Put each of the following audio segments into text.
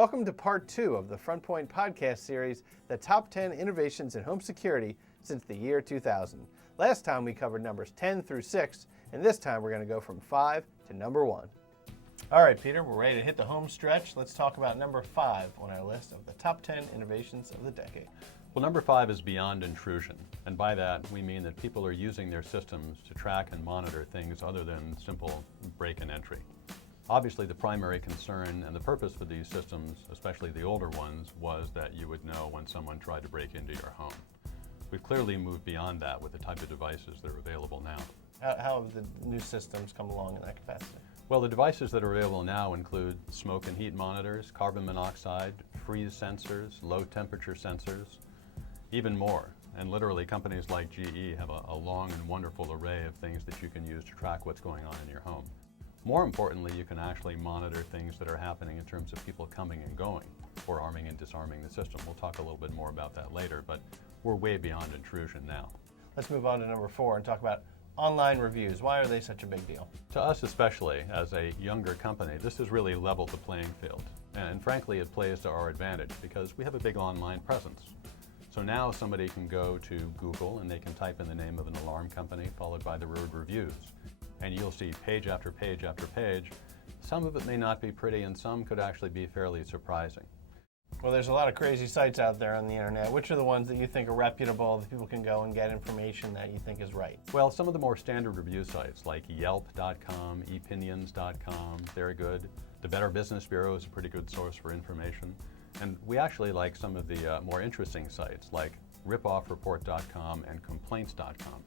Welcome to part 2 of the FrontPoint podcast series, the top 10 innovations in home security since the year 2000. Last time we covered numbers 10 through 6, and this time we're going to go from 5 to number 1. All right, Peter, we're ready to hit the home stretch. Let's talk about number 5 on our list of the top 10 innovations of the decade. Well, number 5 is beyond intrusion, and by that we mean that people are using their systems to track and monitor things other than simple break and entry. Obviously, the primary concern and the purpose for these systems, especially the older ones, was that you would know when someone tried to break into your home. We've clearly moved beyond that with the type of devices that are available now. How have the new systems come along in that capacity? Well, the devices that are available now include smoke and heat monitors, carbon monoxide, freeze sensors, low temperature sensors, even more. And literally, companies like GE have a long and wonderful array of things that you can use to track what's going on in your home. More importantly, you can actually monitor things that are happening in terms of people coming and going, or arming and disarming the system. We'll talk a little bit more about that later, but we're way beyond intrusion now. Let's move on to number 4 and talk about online reviews. Why are they such a big deal? To us especially, as a younger company, this has really leveled the playing field. And frankly, it plays to our advantage because we have a big online presence. So now somebody can go to Google and they can type in the name of an alarm company followed by the word reviews. And you'll see page after page after page. Some of it may not be pretty and some could actually be fairly surprising. Well, there's a lot of crazy sites out there on the internet. Which are the ones that you think are reputable, that people can go and get information that you think is right? Well, some of the more standard review sites like Yelp.com, ePinions.com, they're good. The Better Business Bureau is a pretty good source for information. And we actually like some of the more interesting sites like ripoffreport.com and complaints.com.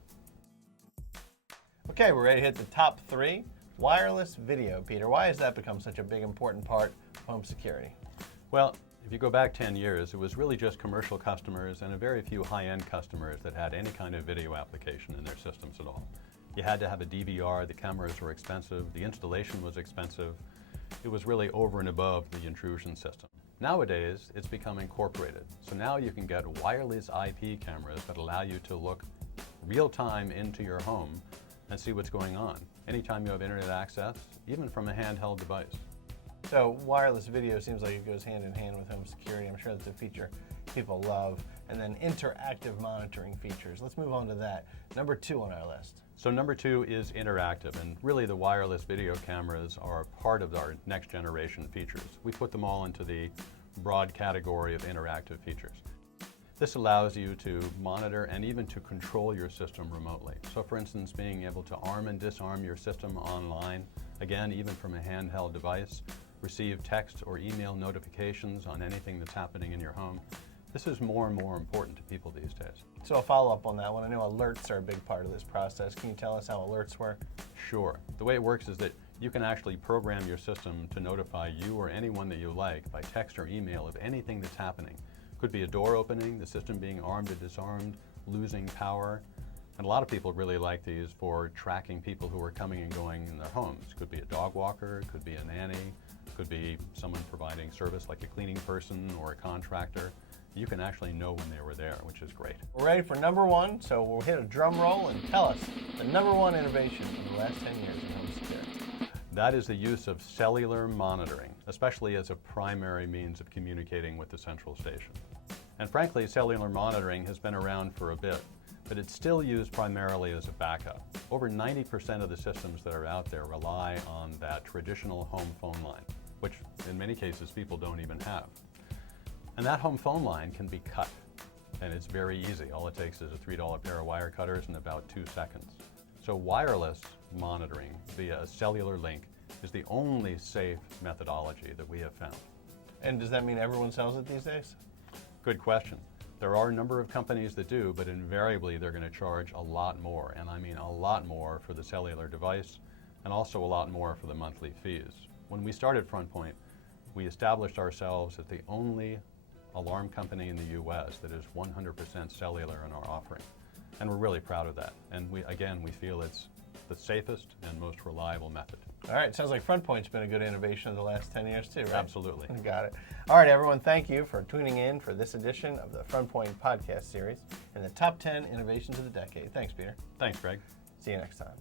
Okay, we're ready to hit the top 3. Wireless video, Peter. Why has that become such a big, important part of home security? Well, if you go back 10 years, it was really just commercial customers and a very few high-end customers that had any kind of video application in their systems at all. You had to have a DVR, the cameras were expensive, the installation was expensive. It was really over and above the intrusion system. Nowadays, it's become incorporated. So now you can get wireless IP cameras that allow you to look real-time into your home and see what's going on anytime you have internet access, even from a handheld device. So wireless video seems like it goes hand in hand with home security. I'm sure that's a feature people love. And then interactive monitoring features. Let's move on to that. Number 2 on our list. So number 2 is interactive, and really the wireless video cameras are part of our next generation features. We put them all into the broad category of interactive features. This allows you to monitor and even to control your system remotely. So for instance, being able to arm and disarm your system online, again, even from a handheld device, receive text or email notifications on anything that's happening in your home. This is more and more important to people these days. So a follow-up on that one. I know alerts are a big part of this process. Can you tell us how alerts work? Sure. The way it works is that you can actually program your system to notify you or anyone that you like by text or email of anything that's happening. Could be a door opening, the system being armed or disarmed, losing power. And a lot of people really like these for tracking people who are coming and going in their homes. Could be a dog walker, could be a nanny, could be someone providing service like a cleaning person or a contractor. You can actually know when they were there, which is great. We're ready for number 1, so we'll hit a drum roll and tell us the number 1 innovation in the last 10 years in home security. That is the use of cellular monitoring, especially as a primary means of communicating with the central station. And frankly, cellular monitoring has been around for a bit, but it's still used primarily as a backup. Over 90% of the systems that are out there rely on that traditional home phone line, which in many cases people don't even have. And that home phone line can be cut, and it's very easy. All it takes is a $3 pair of wire cutters in about 2 seconds. So wireless monitoring via a cellular link is the only safe methodology that we have found. And does that mean everyone sells it these days? Good question. There are a number of companies that do, but invariably they're going to charge a lot more, and I mean a lot more for the cellular device, and also a lot more for the monthly fees. When we started FrontPoint, we established ourselves as the only alarm company in the US that is 100% cellular in our offering. And we're really proud of that. And we feel it's the safest and most reliable method. All right, sounds like FrontPoint's been a good innovation in the last 10 years too, right? Absolutely. Got it. All right, everyone, thank you for tuning in for this edition of the FrontPoint podcast series and the top 10 innovations of the decade. Thanks, Peter. Thanks, Greg. See you next time.